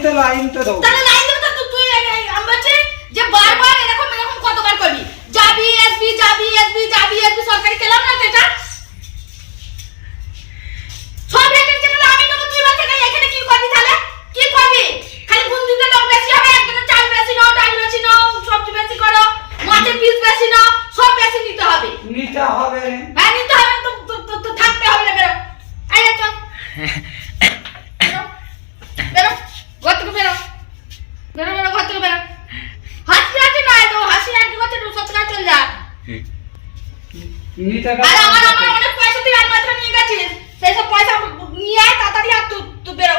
te la introduco. আমার আমার পয়সা তুই আর মাত্র নিয়ে গেছিস সেই সব পয়সা নিয়ে আয় তাড়াতাড়ি আর তুই তুই বেরো।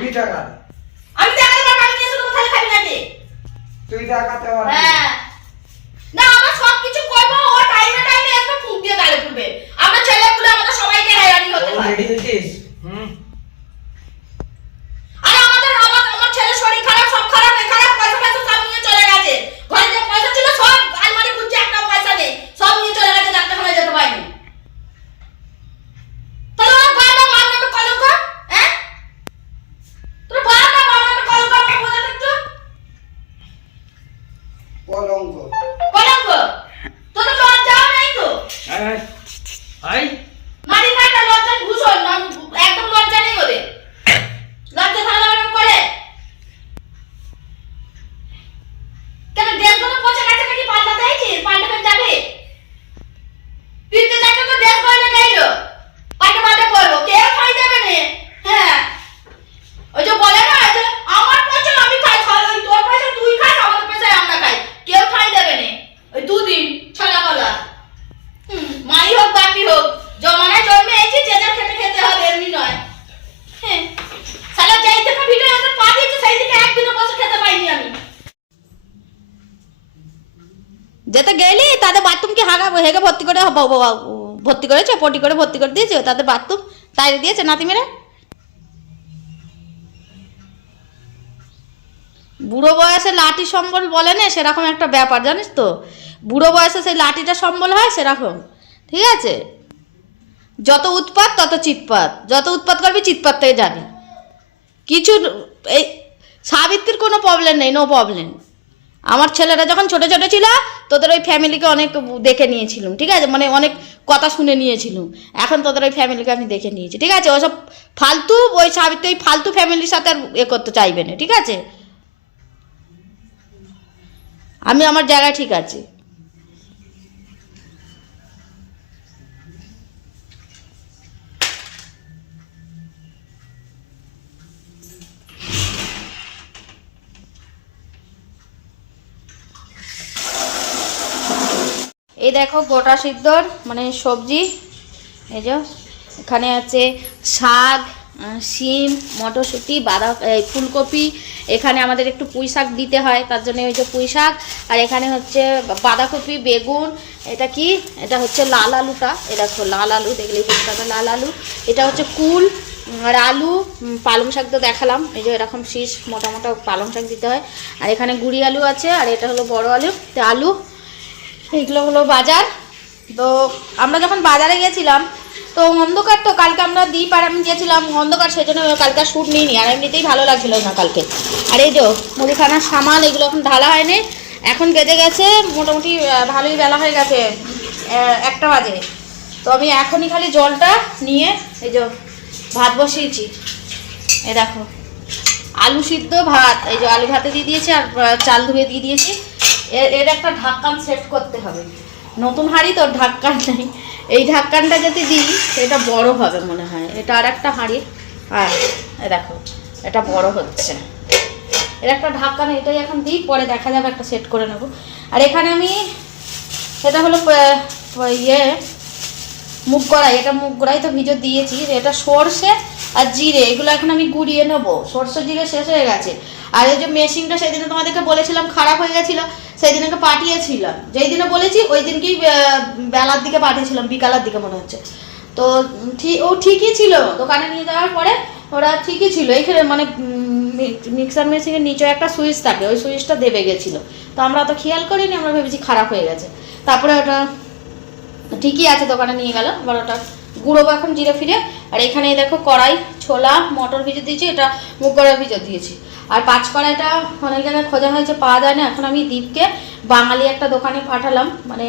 তুমি টাকা দে আমি টাকা দেব আমি কিছু শুধু কোথায় খাবি নাকি? তুই টাকা তো হ্যাঁ। না আমরা সব কিছু করব ও টাইমে টাইম একটা ফুক দিয়ে গালে তুলবে। আমরা ছেলে পুলে আমাদের সবাইকে হয়রানি হতে পারে রেডি হইছিস হুম। আর আমাদের আমার আমার ছেলে শরীর খারাপ সব খারাপ দেখা তাদের বাথরুম কি হাগা হেগে ভর্তি করে ভর্তি করেছে, পটি করে ভর্তি করে দিয়েছে, তাদের বাথরুম তাই দিয়েছে নাতি মেরে? বুড়ো বয়সে লাঠি সম্বল বলে না, সেরকম একটা ব্যাপার, জানিস তো? বুড়ো বয়সে সেই লাঠিটা সম্বল হয় সেরকম, ঠিক আছে? যত উৎপাত, তত চিৎপাত, যত উৎপাত করবি চিৎপাত থেকে জানি কিছু, এই সাবিত্রীর কোনো প্রবলেম নেই নো প্রবলেম আমার ছেলেরা যখন ছোট ছোট ছিল, তোদের ওই ফ্যামিলিকে অনেক দেখে নিয়েছিলাম, ঠিক আছে? মানে অনেক কথা শুনে নিয়েছিলাম। এখন তোদের ওই ফ্যামিলিকে আমি দেখে নিয়েছি, ঠিক আছে? ওসব ফালতু, ওই সাবিত ওই ফালতু ফ্যামিলির সাথে আর এ করতে চাইবে না, ঠিক আছে? আমি আমার জায়গায় ঠিক আছে। এই দেখো গোটা সিদ্ধর মানে সবজি। এই যে, এখানে আছে শাক শিম, মটরশুঁটি বাঁধা ফুলকপি। এখানে আমাদের একটু পুঁই শাক দিতে হয়, তার জন্য ওই যে পুঁই শাক। আর এখানে হচ্ছে বাঁধাকপি, বেগুন, এটা কি? এটা হচ্ছে লাল আলুটা। এ দেখো, লাল আলু, দেখলে বুঝতে পারবে লাল আলু। এটা হচ্ছে কুল, আর আলু পালং শাক তো দেখালাম। এই যে এরকম শীষ মোটা মোটা পালং শাক দিতে হয়। আর এখানে গুড়ি আলু আছে, আর এটা হলো বড় আলু। তো আলু এইগুলো হলো বাজার। তো আমরা যখন বাজারে গেছিলাম, তো অন্ধকার তো কালকে আমরা দ্বীপ আর আমি গেছিলাম অন্ধকার, সেজন্য কালকে শ্যুট নিইনি আর এমনিতেই ভালো লাগছিল না কালকে। আর এই যে মুদিখানার সামাল, এগুলো এখন ঢালা হয়নি। এখন বেজে গেছে, মোটামুটি ভালোই বেলা হয়ে গেছে একটা বাজে। তো আমি এখনই খালি জলটা নিয়ে এই যে ভাত বসিয়েছি। এ দেখো, আলু সিদ্ধ ভাত, এই যে আলু ভাতে দিয়ে দিয়েছি আর চাল ধুয়ে দিয়ে দিয়েছি। এর একটা ঢাক্কান সেট করতে হবে। নতুন হাঁড়ি তো ঢাক্কান নেই। এই ঢাক্কানটা যদি দিই এটা বড় হবে মনে হয়। এটা আর একটা হাঁড়ি। হ্যাঁ দেখো, এটা বড় হচ্ছে। এর একটা ঢাক্কান এটাই এখন দিই, পরে দেখা যাবে একটা সেট করে নেব। আর এখানে আমি এটা হলো ইয়ে মুগ কড়াই। এটা মুগ কড়াই তো ভিজো দিয়েছি। এটা সর্ষে আর জিরে, এগুলো এখন আমি গুঁড়িয়ে নেব। সর্ষে জিরে শেষ হয়ে গেছে। আর এই যে মেশিনটা সেদিনে তোমাদেরকে বলেছিলাম, খারাপ হয়ে গেছিল। সেই দিনকে পাঠিয়েছিলাম। যেই দিনে বলেছি ওই দিনকেই বেলার দিকে পাঠিয়েছিলাম, বিকালের দিকে মনে হচ্ছে। তো ঠিক ও ঠিকই ছিল। দোকানে নিয়ে যাওয়ার পরে ওরা ঠিকই ছিল। এইখানে মানে মিক্সার মেশিনের নিচে একটা সুইচ থাকে। ওই সুইচটা দেবে গেছিল। তো আমরা তো খেয়াল করিনি, আমরা ভেবেছি খারাপ হয়ে গেছে। তারপরে ওটা ঠিকই আছে, দোকানে নিয়ে গেল এবার ওটা গুঁড়োবো এখন জিরে ফিরে। আর এখানে দেখো কড়াই, ছোলা, মটর ভিজে দিয়েছি। এটা মুগ কড়াই ভিজে দিয়েছি। আর পাঁচ কড়াইটা অনেক জায়গায় খোঁজা হয়েছে, পাওয়া যায় না। এখন আমি দীপকে বাঙালি একটা দোকানে পাঠালাম মানে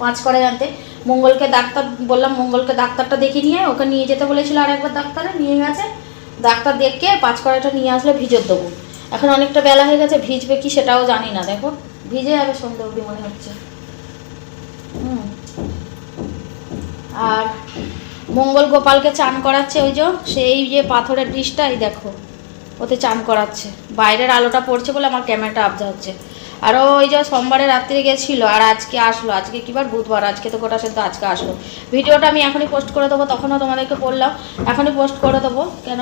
পাঁচ কড়াই আনতে। মঙ্গলকে ডাক্তার, বললাম মঙ্গলকে ডাক্তারটা দেখে নিয়ে ওকে নিয়ে যেতে বলেছিল আর একবার ডাক্তারে, নিয়ে গেছে। ডাক্তার দেখে পাঁচ কড়াইটা নিয়ে আসলে ভিজে দেবো এখন অনেকটা বেলা হয়ে গেছে, ভিজবে কি সেটাও জানি না, দেখো। ভিজে যাবে সন্ধ্যে অবধি মনে হচ্ছে। হুম। আর মঙ্গল গোপালকে চান করাচ্ছে ওই যে, সেই যে পাথরের ডিশটা এই দেখো। ওতে চান করাচ্ছে। বাইরের আলোটা পড়ছে বলে আমার ক্যামেরাটা আবজা হচ্ছে আর ওই যে সোমবারে রাত্রে গেছিল আর আজকে আসলো। আজকে কিবার বুধবার। আজকে তো গোটা সেদ্ধ আজকে আসলো। ভিডিওটা আমি এখনই পোস্ট করে দেবো, তখনও তোমাদেরকে বললাম, এখনই পোস্ট করে দেবো। কেন,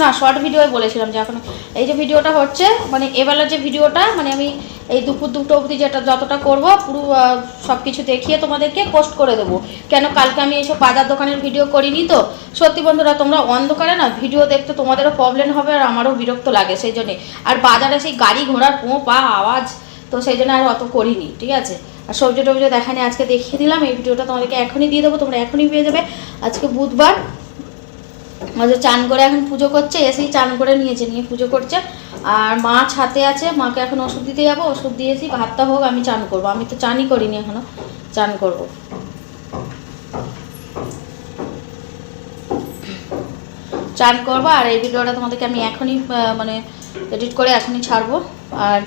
না শর্ট ভিডিওয় বলেছিলাম যে এখন এই যে ভিডিওটা হচ্ছে মানে এবেলার যে ভিডিওটা মানে আমি এই দুপুর দুটো অবধি যেটা যতটা করব, পুরো সব কিছু দেখিয়ে তোমাদেরকে পোস্ট করে দেবো। কেন কালকে আমি এইসব বাজার দোকানের ভিডিও করিনি তো? সত্যি বন্ধুরা, তোমরা অন্ধকারে না ভিডিও দেখতে তোমাদেরও প্রবলেম হবে আর আমারও বিরক্ত লাগে সেই জন্যে। আর বাজারে সেই গাড়ি ঘোড়ার পো পা আওয়াজ, তো সেই জন্য আর অত করিনি, ঠিক আছে? আর সবজি টবজি দেখানি আজকে দেখিয়ে দিলাম, এই ভিডিওটা তোমাদেরকে এখনই দিয়ে দেবো, তোমরা এখনই পেয়ে যাবে। আজকে বুধবার চান করে এখন পুজো করছে, এসেই চান করে নিয়েছে, নিয়ে পুজো করছে। আর মা ছাতে আছে, মাকে এখন ওষুধ দিতে যাব, ওষুধ দিয়েছি, ভাতটা হোক, আমি চান করব। আমি তো চানই করিনি এখনও, চান করব। চান করব, আর এই ভিডিওটা তোমাদেরকে আমি এখনই মানে এডিট করে এখনই ছাড়বো। আর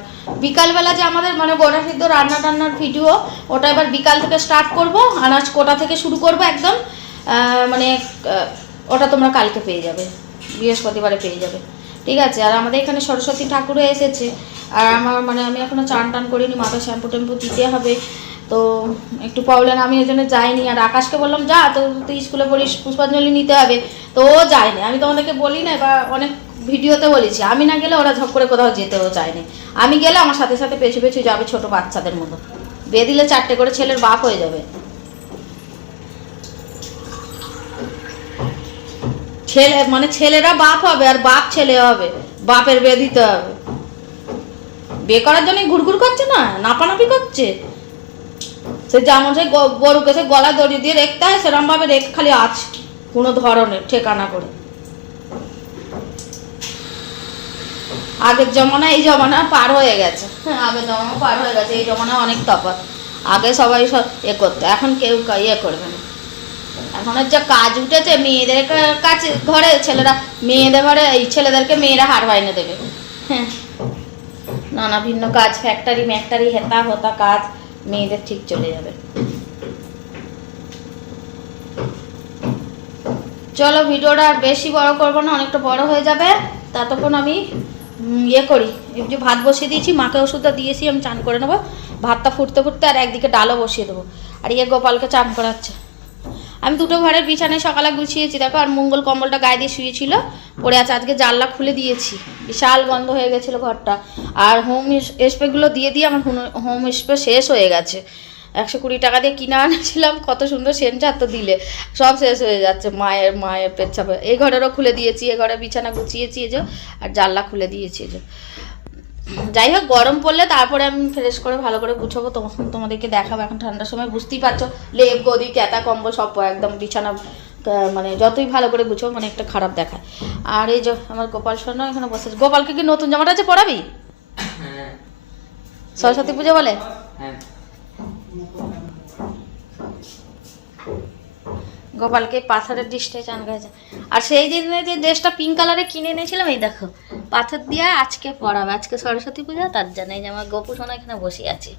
বিকালবেলা যে আমাদের মানে গোটা সিদ্ধ রান্না টান্নার ভিডিও, ওটা এবার বিকাল থেকে স্টার্ট করব, আনাজ কোটা থেকে শুরু করব একদম। মানে ওটা তোমরা কালকে পেয়ে যাবে, বৃহস্পতিবারে পেয়ে যাবে। ঠিক আছে? আর আমাদের এখানে সরস্বতী ঠাকুরও এসেছে। আর আমার মানে আমি এখনও চান টান করিনি, মাথায় শ্যাম্পু ট্যাম্পু দিতে হবে। তো একটু প্রবলেম, আমি ওই জন্য যাইনি। আর আকাশকে বললাম, যা, তো তুই স্কুলে পড়িস পুষ্পাঞ্জলি নিতে হবে। তো ও যায়নি। আমি তোমাদেরকে বলি না, বা অনেক ভিডিওতে বলেছি। আমি না গেলে ওরা ঝপ করে কোথাও যেতেও চায়নি। আমি গেলে আমার সাথে সাথে পেছু পেছু যাবে ছোট বাচ্চাদের মতো। বিয়ে দিলে চারটে করে ছেলের বাপ হয়ে যাবে। ছেলে মানে ছেলেরা বাপ হবে আর বাপ ছেলে হবে। বাপের বিয়ে দিতে হবে। বিয়ে করার জন্য ঘুরঘুর করছে না? নাপানাপি করছে? সে যেমন গ- গরুকে সে গলা দড়ি দিয়ে রেখতে হয় সেরকম ভাবে রেখে খালি আছে কোনো ধরনের ঠিকানা করে। আগের জমানা, এই জমানা পার হয়ে গেছে। হ্যাঁ আগের জমানা পার হয়ে গেছে, এই জমানা অনেক তফাৎ। আগে সবাই সব এ করতো, এখন কেউ ইয়ে করবে না। এখন যা কাজ উঠেছে, মেয়েদের কাছে ঘরে ছেলেরা, মেয়েদের ঘরে এই ছেলেদেরকে মেয়েরা হার বাইনে দেবে। হ্যাঁ। নানা ভিন্ন কাজ ফ্যাক্টরি ম্যাক্টারি, হেতা হতা কাজ, মেয়েদের ঠিক চলে যাবে। চলো ভিডিওটা আর বেশি বড় করব না, অনেকটা বড় হয়ে যাবে। ততক্ষণ আমি ইয়ে করি। যে ভাত বসিয়ে দিয়েছি, মাকে ওষুধটা দিয়েছি, আমি চান করে নেব। ভাতটা ফুটতে ফুটতে আর একদিকে ডালও বসিয়ে দেবো। আর ইয়ে গোপালকে চান করাচ্ছে। আমি দুটো ঘরের বিছানায় সকালে গুছিয়েছি, দেখো, আর মঙ্গল কম্বলটা গায়ে দিয়ে শুয়েছিল। পরে আছে, আজকে জানলা খুলে দিয়েছি। বিশাল বন্ধ হয়ে গেছিল ঘরটা। আর হোম স্প্রেগুলো দিয়ে দিয়ে আমার হোম স্প্রে শেষ হয়ে গেছে। একশো কুড়ি টাকা দিয়ে কিনে আনেছিলাম, কত সুন্দর সেন্ট তো দিলে। সব শেষ হয়ে যাচ্ছে, মায়ের মায়ের পেচ্ছাপে। এই ঘরেরও খুলে দিয়েছি এ ঘরে বিছানা গুছিয়েছি যে, আর জানলা খুলে দিয়েছি যে। যাই হোক গরম পড়লে তারপরে আমি ফ্রেশ করে ভালো করে গুছাবো তখন তোমাদেরকে দেখাবো। এখন ঠান্ডার সময় বুঝতেই পারছ লেপ গদি ক্যাতা কম্বল সব একদম বিছানা মানে যতই ভালো করে গুছাবো মানে একটা খারাপ দেখায়। আর এই যে আমার গোপাল সোনা এখানে বসে আছে। গোপালকে কি নতুন জামাটা আছে পরাবি? হ্যাঁ। সরস্বতী পুজো বলে? হ্যাঁ। গোপালকে পাথরের ডিশটাই চান গেছে আর সেই দিনে যে ড্রেসটা পিঙ্ক কালারে কিনে এনেছিলাম, এই দেখো, পাথর দিয়ে আজকে পরাবে, আজকে সরস্বতী পূজা, তার জন্য এই যে আমার গোপু সোনা এখানে বসে আছে।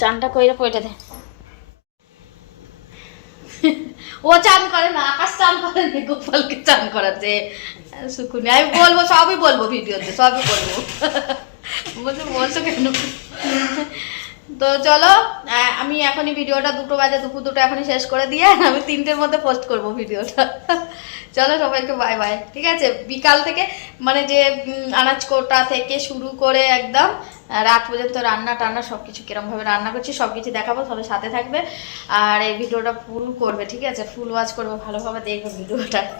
চানটা কইরে পয়টা দে। ও চান করে না, আকাশ চান করে না, গোপালকে চান করাতে। সুকুনি আমি বলব, সবই বলব ভিডিওতে, সবই বলব। বলছো বলছো কেন? তো চলো আমি এখনই ভিডিওটা দুটো বাজে, দুপুর দুটো এখনই শেষ করে দিয়ে আমি তিনটের মধ্যে পোস্ট করব ভিডিওটা। চলো সবাইকে বাই বাই ঠিক আছে? বিকাল থেকে মানে যে আনাজ কোটা থেকে শুরু করে একদম রাত পর্যন্ত রান্না টান্না সব কিছু কিরমভাবে রান্না করছি সব কিছু দেখাবো সবাই সাথে থাকবে। আর এই ভিডিওটা ফুল করবে, ঠিক আছে? ফুল ওয়াচ করবে, ভালোভাবে দেখবে ভিডিওটা।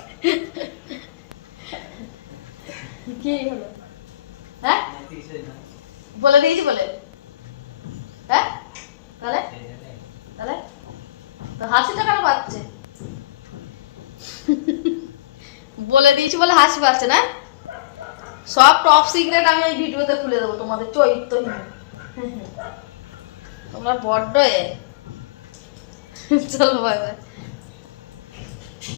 কি হলো? হ্যাঁ? বলে দিয়েছি বলে? হ্যাঁ? তাহলে? তাহলে? হাসিটা কেন পাচ্ছে? বলে দিয়েছি বলে হাসি পাচ্ছে না? সব টপ সিক্রেট আমি এই ভিডিওতে খুলে দেবো, তোমাদের চরিত্রহীন তোমরা বড্ড এ। চলো বাই বাই